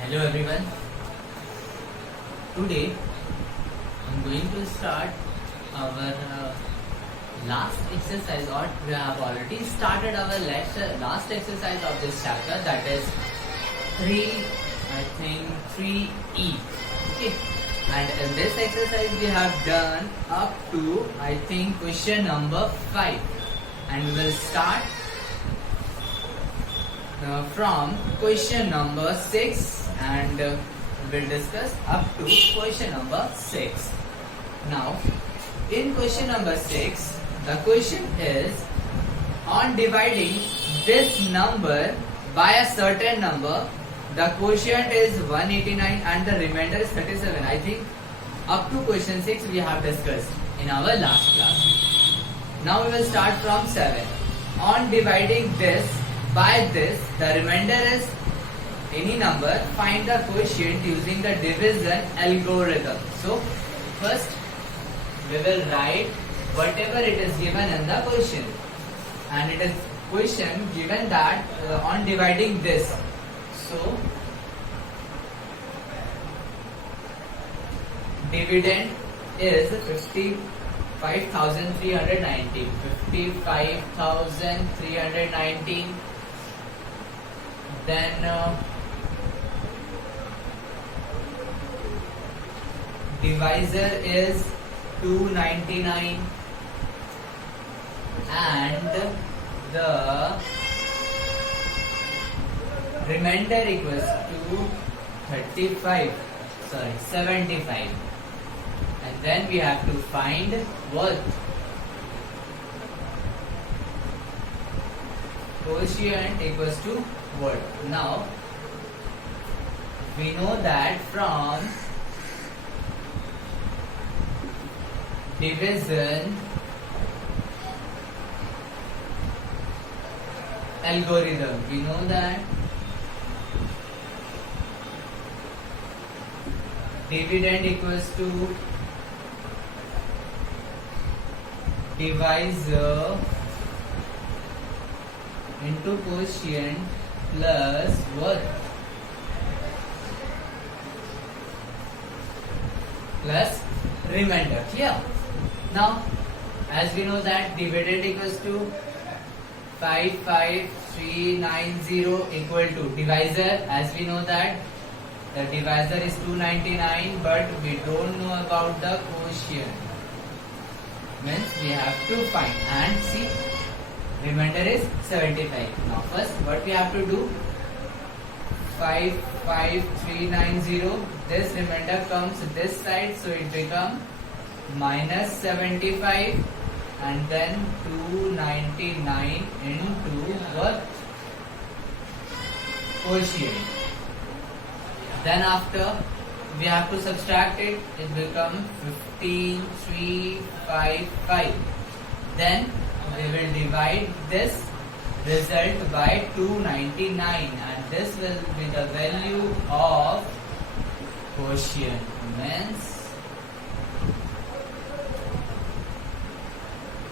Hello everyone. Today I'm going to start our last exercise, or we have already started our last exercise of this chapter, that is 3E. Okay. And in this exercise we have done up to question number 5, and we will start from question number 6, and we'll discuss up to question number 6. Now, in question number 6, the question is, on dividing this number by a certain number, the quotient is 189 and the remainder is 37. I think up to question 6 we have discussed in our last class. Now we will start from 7. On dividing this by this, the remainder is any number. Find the quotient using the division algorithm. So first we will write whatever it is given in the question, and it is question given that on dividing this. So dividend is 55,319. 55,319. Then divisor is 299, and the remainder equals to 75. And then we have to find what? Quotient equals to what? Now we know that from division algorithm, we know that dividend equals to divisor into quotient plus what? Plus remainder. Clear? Now, as we know that dividend equals to 55390 equal to divisor, as we know that the divisor is 299, but we don't know about the quotient. Means we have to find, and see, remainder is 75. Now first what we have to do, 55390, this remainder comes this side, so it becomes minus 75, and then 299 into what? Quotient. Then after we have to subtract it, it becomes 15355. Then we will divide this result by 299, and this will be the value of quotient. Means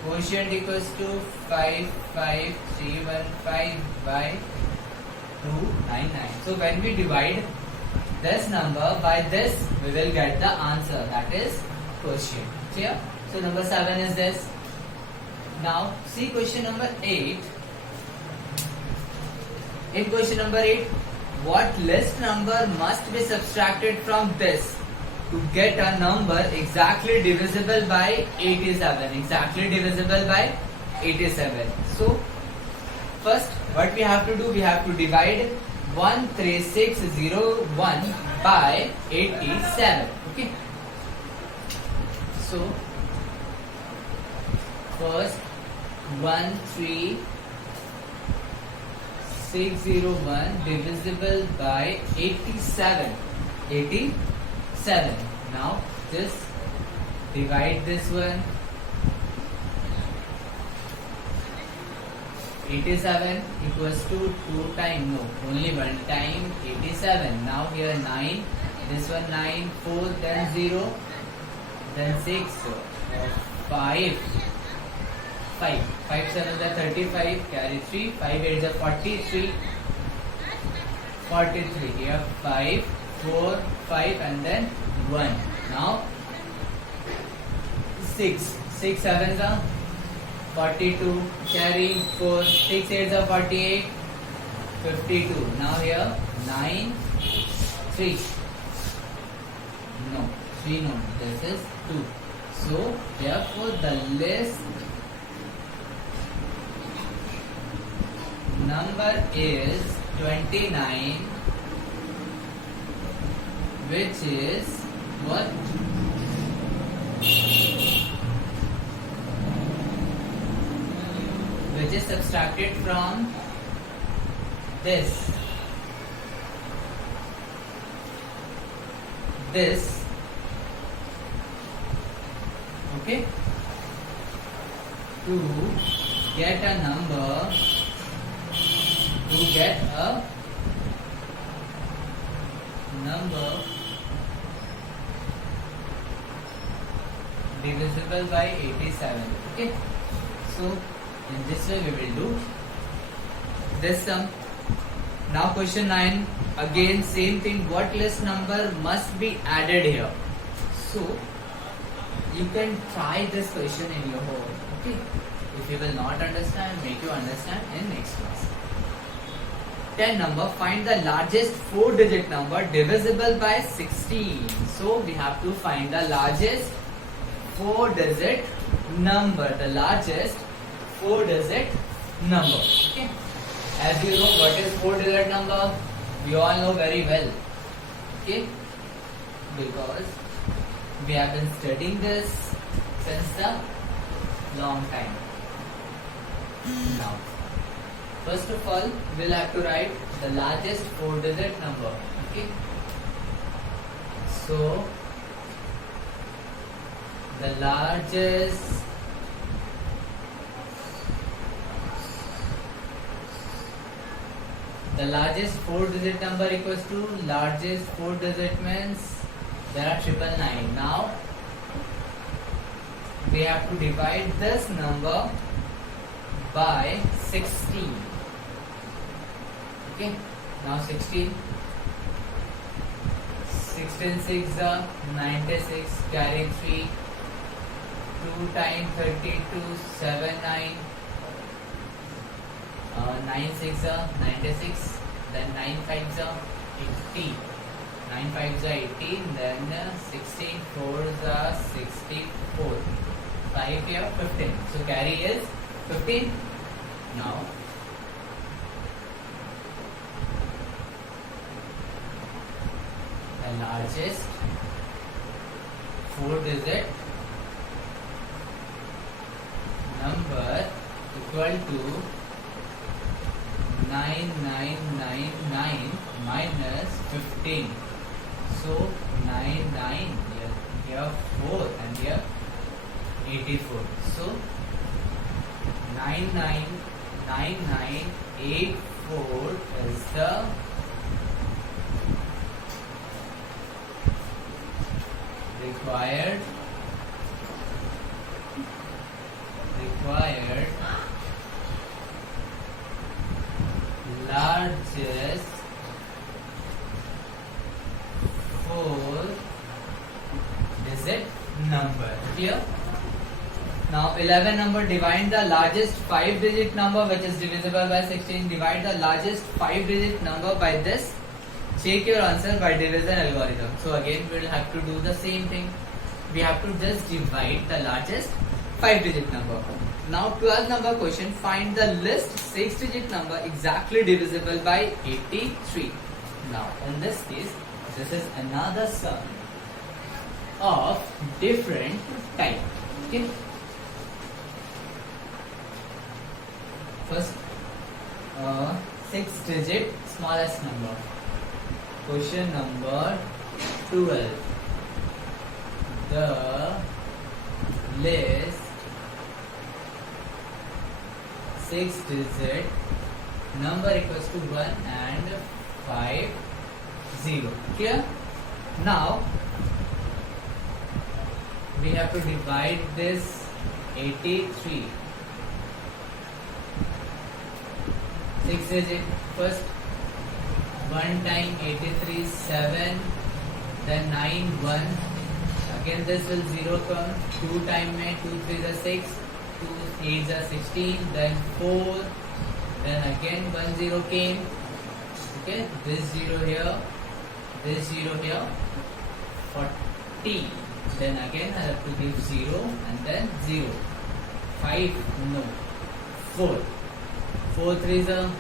quotient equals to 55315 by 299. So when we divide this number by this, we will get the answer, that is quotient. Clear? So number 7 is this. Now see question number 8. In question number 8, what list number must be subtracted from this to get a number exactly divisible by 87? Exactly divisible by 87. So first what we have to do, we have to divide 13601 by 87. Okay. So first 13601 divisible by 87. 87. Now just divide this one. 87 equals to 2 times, no, only one time 87. Now here 9, this one 9, 4, then 0, then 6, 5, 5, 5 7 is 35, carry 3, 5 8 is 43, 43. Here 5, 4, 5 and then 1. Now 6. 6 sevens are 42. Carry 4. 6 eights are 48. 52. Now here 9, 3. No, 3 no. This is 2. So therefore the list number is 29, which is what? Which is subtracted from this. Okay, to get a number, divisible by 87. Okay, so in this way we will do this sum. Now question 9, again same thing. What list number must be added here? So you can try this question in your home. Okay, if you will not understand, make you understand in next class. 10 number, find the largest 4-digit number divisible by 16. So we have to find the largest 4-digit number. The largest 4-digit number. Okay. As you know, what is 4-digit number? We all know very well. Okay. Because we have been studying this since a long time. Now, first of all, we'll have to write the largest 4-digit number. Okay. So, the largest 4-digit number equals to largest 4-digit means there are 999. Now we have to divide this number by 16. Okay, now 16. 16 6 are 96, carry 3. 2 times 32, 7 9. 9 6 are 96, then 9 5 are 80. 9 5 are 18, then 16 4s are 64. 5 here 15. So carry is 15. Now the largest 4-digit number equal to 9999 minus 15. So 99 here 4 and here 84. So 999984 is the required largest 4-digit number. Clear? Now 11 number, divide the largest 5-digit number which is divisible by 16. Divide the largest 5-digit number by this. Check your answer by division algorithm. So again we will have to do the same thing. We have to just divide the largest 5-digit number. Now 12 number question, find the list 6-digit number exactly divisible by 83. Now in this case, this is another sum of different type. Okay. First 6-digit smallest number. Question number 12. The list 6-digit number equals to 1 and 5 0. Clear? Now we have to divide this 83. 6 digit first 1 time 83 7, then 9 1, again this will 0 come, 2 time में 2 3 is 6, 2 8 is 16, then 4, then again 1 0 came, okay, this 0 here, this 0 here, 40, then again I have to give 0 and then 0, 5 no, 4, 4 3 is 12,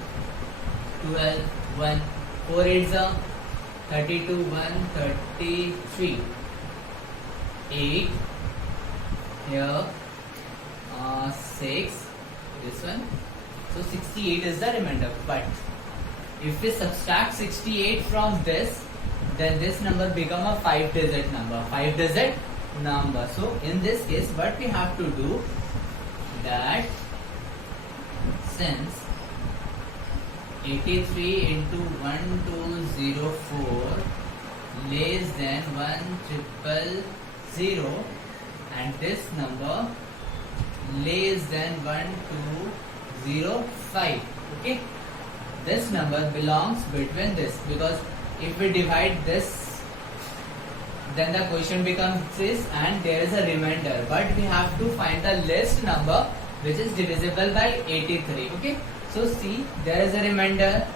1, 4 8 is 32, 1, 33, 8, here, 6, this one, so 68 is the remainder. But if we subtract 68 from this, then this number become a 5-digit number, 5-digit number. So in this case, what we have to do, that since 83 into 1204 less than 1000 and this number less than 1205, okay, this number belongs between this, because if we divide this, then the question becomes this and there is a remainder, but we have to find the least number which is divisible by 83, okay. So see, there is a remainder.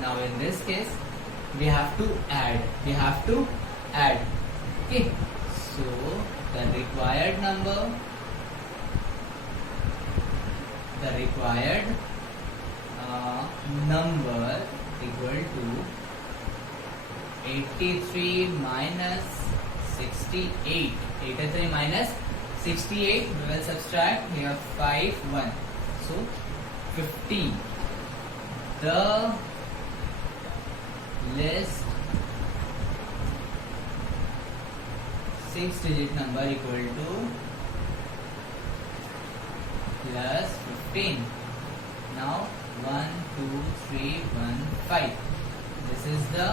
Now in this case we have to add, okay. So the required number, number equal to 83 minus 68. 83 minus 68, we will subtract here 5 1, so 15. The list 6-digit number equal to plus 15. Now 1 2 3 1 5. This is the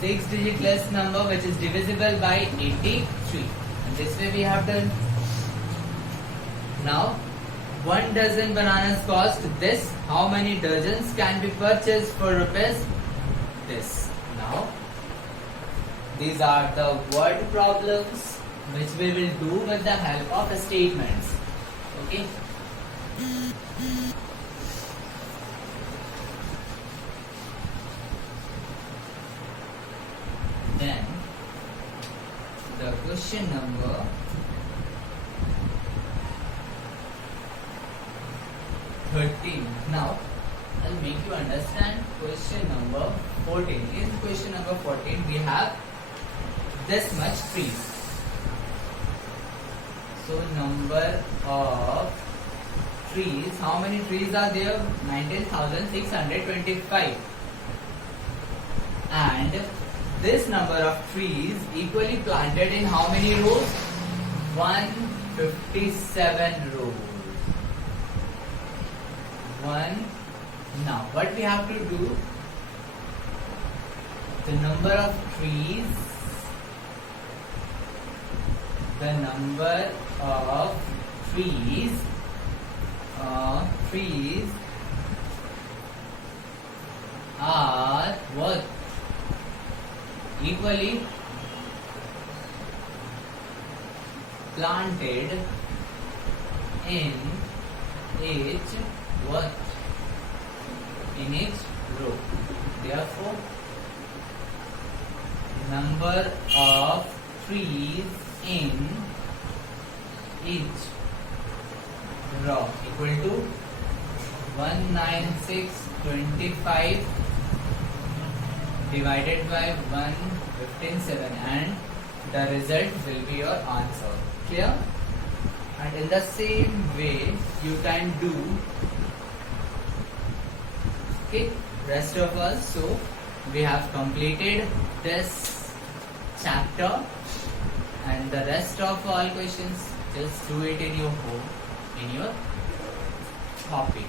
6-digit list number which is divisible by 83. And this way we have done. Now 1 dozen bananas cost this. How many dozens can be purchased for rupees? This. Now these are the word problems which we will do with the help of statements. Okay. Then the question number 13. Now I'll make you understand question number 14. In question number 14 we have this much trees. So number of trees, how many trees are there? 19,625. And this number of trees equally planted in how many rows? 157 rows. Now what we have to do, the number of trees are what? Equally planted in each what? In each row. Therefore, number of trees in each row equal to 19625 divided by 157, and the result will be your answer. Clear? And in the same way you can do, okay, rest of us. So we have completed this chapter, and the rest of all questions just do it in your home, in your copy.